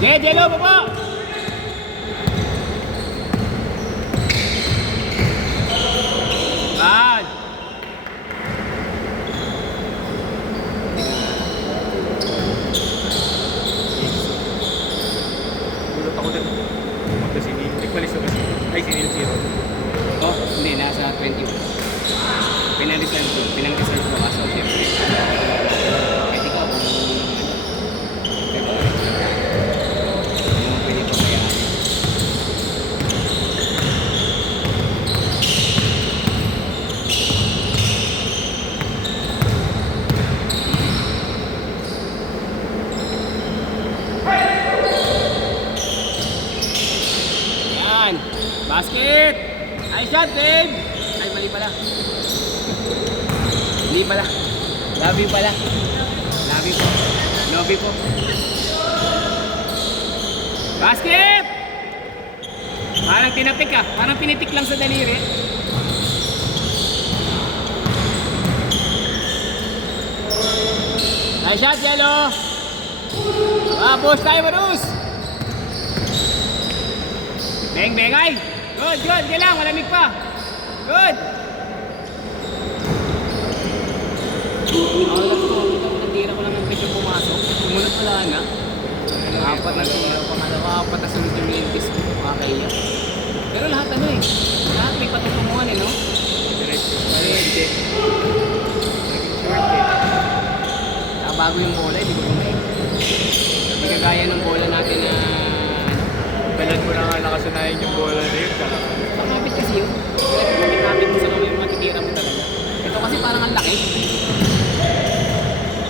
Jello, baba! Yan! Gulot ako din. Magkasinil. Nagpalis na kasi. Ay, sinil zero. Oh, hindi, nasa 20. Pinang-reserve ko kaso, syempre. Kahit ikaw, kung diba? Hindi mo pwede pabayaan. Yan! Basket! Ay, shot, Dave! Ay, mali pala. Hindi pala. Labi pala. Labi po. Lobby po. Basket! Parang tinapik ka. Parang pinitik lang sa daliri. Nice shot, Jello! Boss tayo, Marus! Beng, bengay! Good, good. Hindi lang, malamig pa. Good! Nandira ko lang ng presyo pumasok. Sumunod pala na. Apat na tira, pangalawa, apat na sunod yung lentis ko. Makakaya. Pero lahat ano eh. Lahat may patutunguhan eh, no? Diretso. Ay, hindi. Naging short eh. Bago yung bola, hindi ko kumain. Hindi kagaya ng bola natin na... Talan mo na nga nakasanayan yung bola na yun. Pangapit kasi yun. Pangapit mo sa kamay yung matitira mo talaga. Ito kasi parang ang laki.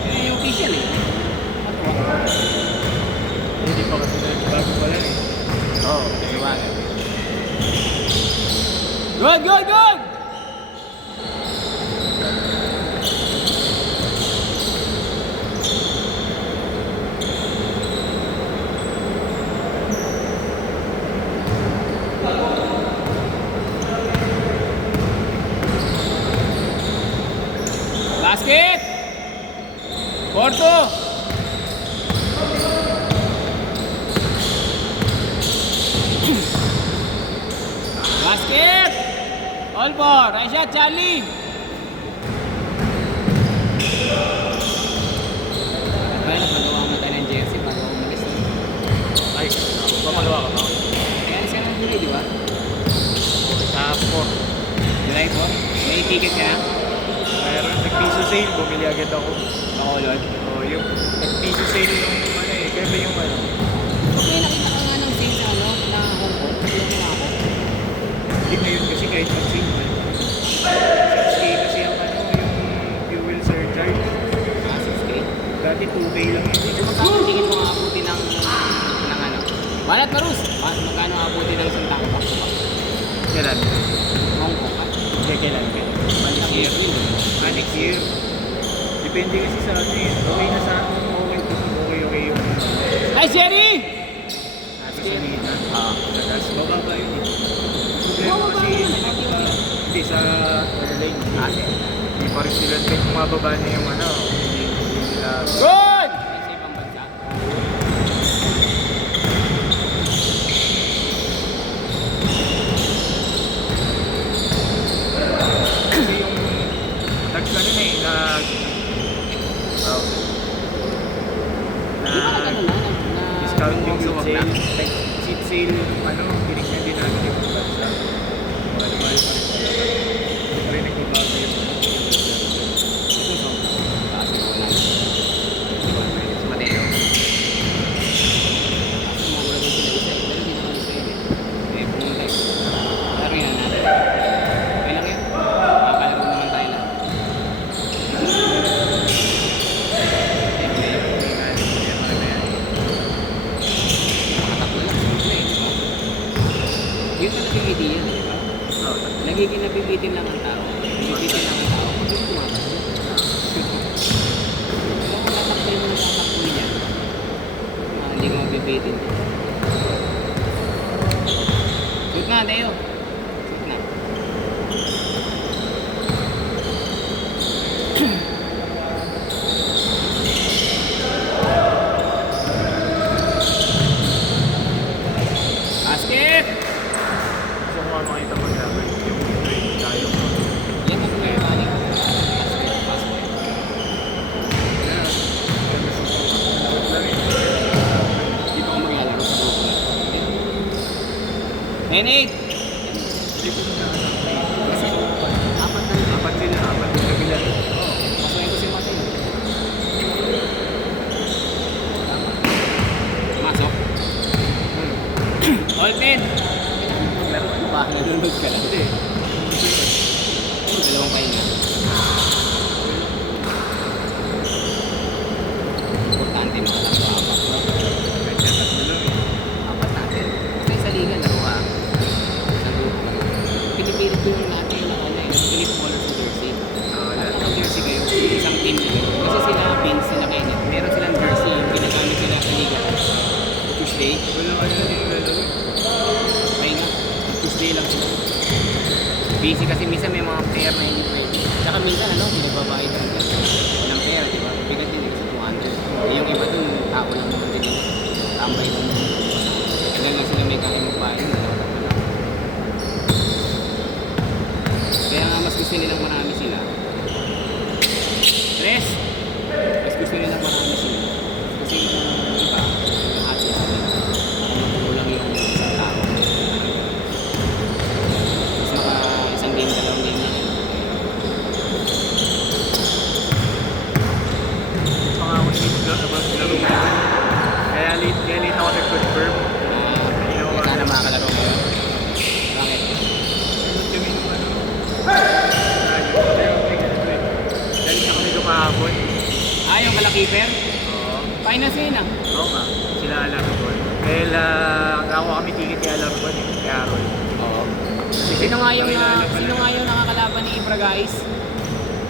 Yun yung official eh. Matuwa. Hindi pa kasi bago pala eh. Oo, kasiwagan. Good, good, good! Basket! Porto! Basket! All four! Right shot, Charlie! Well, magawa mo tayo ng jersey bago umalis. Ay, papagawa ka ba? Kaya siya nang huli, di ba? Sa 4. July 4? May ticket ka na? Mayroon nag-piso sale, bumili agad ako. Ako, Lord. Oh, yung nag-piso sale yung ano eh, kaya ba yung ano? Okay, nakita ka nga ng sale na ano, na Hong Kong. Paglag mo na ako. Hindi ngayon kasi kahit mag-sale man. 6K kasi ang ano, yung fuel surcharge. 6K. Dati 2K lang yun. So, magkano tingin mo aabuti ng ano? Balat na Rus! Magkano aabuti ng isang tako back to back? Kailan? Hong Kong ka? Hindi, kailan? Next year. Next year. Depende kasi sa ano eh. Okay na sa akin. Okay yung... Hi, Jerry! Nasa salita. Tapos bababa yun eh. Problema Bababa kasi naman, hindi sa airline. Kasi. Hindi pa rin sila kahit bumababa na yung ano. Hindi nila... Good! Sa ibang bansa. Kasi yung... Nag-ano na eh. Di ba na gano'n na Discount yung seat luwag na? sale. Seat sale, ano, tinignan din namin yung bansa. Mahal pa rin. Hindi pa rin nagbabago yung Ito so. Kasi ko na. Di ba? Sa Mateo. Kasi magulo ko sila isa eh. Pero di naman isa eh. Eh, pumunta eh. Laro yan natin. Okay lang yun. Makakalaro naman tayo lang. Nakatatlo lang. Simple eh. Yun talaga yung idea, di ba? Nagiging nabibitin lang ang tao. Nabibitin lang ang tao. Kung yung tumatakbo. Kung tatakbo mo nagtatakbo niya, hindi ka mabibitin. Shoot na, Deo. Shoot na. 10-8. Hindi ko na alam. Kasi, apat na rin. Apat sila, apat yung kabila. Oo, pasukin ko si Mateo. Tama. Masok. All 10. Laro ano ba? Nalunod ka lang. Hindi. Dalawang pahinga. Importante makatakbo apat. Kanya tatlo lang eh. Apat natin. Kasi sa liga, laro ka. Sa grupo. Pinipilit ko yung natin yung ano yung Philip Paul sa jersey. Wala. Ano ang jersey kayo? Isang team nyo. Kasi sila, Vince, sila Kenneth. Meron silang jersey yung ginagamit nila sa liga. Tuesday. Wala ka na yung lalaro. Pahinga. Tuesday lang sila. Busy kasi minsan may mga player na hindi pwede. Tsaka minsan ano, pinagbabayad lang dyan. Walang pera, di ba? Bigat din kasi 200. Yung iba dun, tao lang naman din nila. Tambay lang naman. Kailan lang sila may kaya magbayad. Kaya nga mas gusto nilang marami sila. Tres! Mas gusto nilang marami sila. Kasi yung iba, yung hati-hati. Kulang yung isang tao. Mas maka isang game, dalawang game lang. Mga ako dito about laro ngayon. Kaya late ako nag-confirm. Kaya sana makakalaro ngayon. Bakit? Kami nung ano. Dahil na kami lumahapon. Yung kalakiper? Oo. Pinasin ah. Oo nga. Sila Alarcon. Dahil ako kami ticket kay Alarcon eh. Kay Harold. Oo. Sino nga yung nakakalaban ni Ibra guys?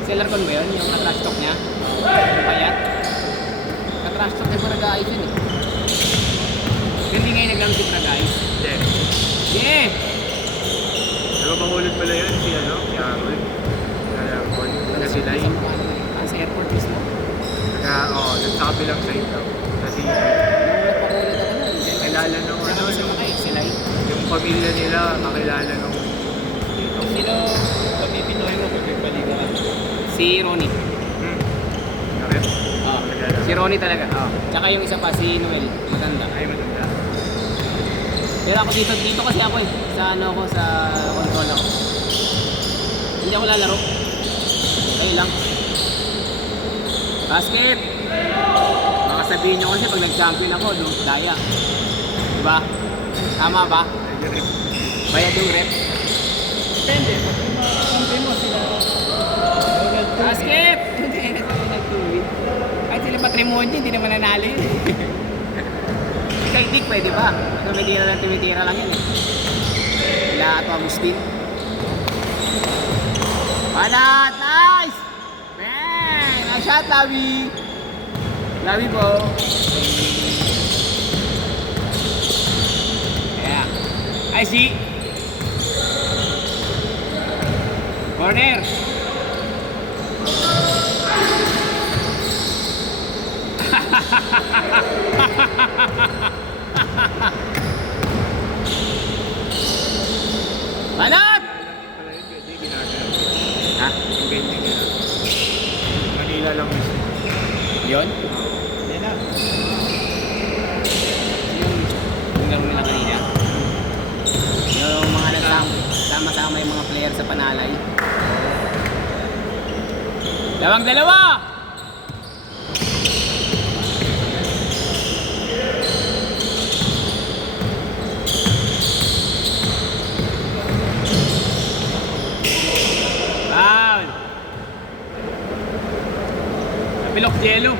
Si Larcon ba yun? Yung na-trash talk niya? Yung payat? Na-trash talk ni Ibra guys yun eh. Hindi ngayon naglang si Ibra guys. Hindi. Yeah! Pero mahulog pala yun si ano? Si Harold. Si Alarcon. Taga sila yun. Sa airport mismo. Sa kabilang side daw. Kasi kilala nung ano, yung pamilya nila, kakilala nung dito. Sino pagpipinoy mo kung pagbalikan? Si Ronnie. Narin? Oo. Si Ronnie talaga. Oo. Tsaka yung isa pa, si Noel. Matanda. Ay, matanda. Pero ako dito kasi ako eh. Sa ano ako, sa control ako. Hindi ako lalaro. Kayo lang. Basket! Baka sabihin nyo kasi pag nag-champion ako, no? Daya. Diba? Tama ba? Bayad yung rep? Depende. Pag mo sila. Basket! Hindi, nag-2-win. Kahit sila patrimonyo, hindi naman nanalo yun. Kay Dick, pwede ba? Tumitira lang yun eh. Sila Ato Agustin. Panat! Nice! Man! Nice shot, Lawi! Lawi po. Yeah. I see. Corner. Banat! Pala yun, hindi ginagawa. Ha? Yung ganyan nga. Manila lang mismo. Yun? Yan na. Yung laro nila kanina. Yung mga nagsama-sama yung mga player sa Panalay. Lawang dalawa! Foul! Napilok yelo.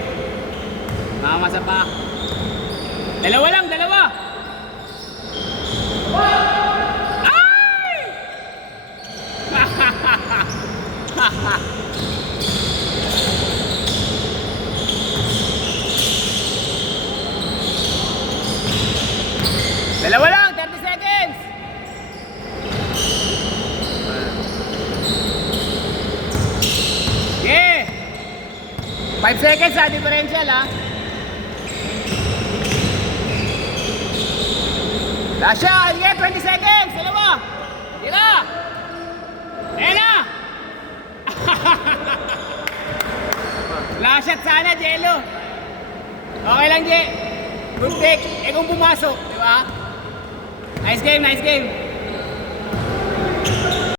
Mamasa pa. Dalawa lang, dalawa! Ay! Dalawa lang, 30 seconds! Yeah! 5 seconds ha, differential ha. Last shot, yeah, 20 seconds! Dalawa! Tira! Ayan na! Last shot sana, Jello. Okay lang, Je. Good take. Eh kung pumasok, di ba? Nice game, nice game.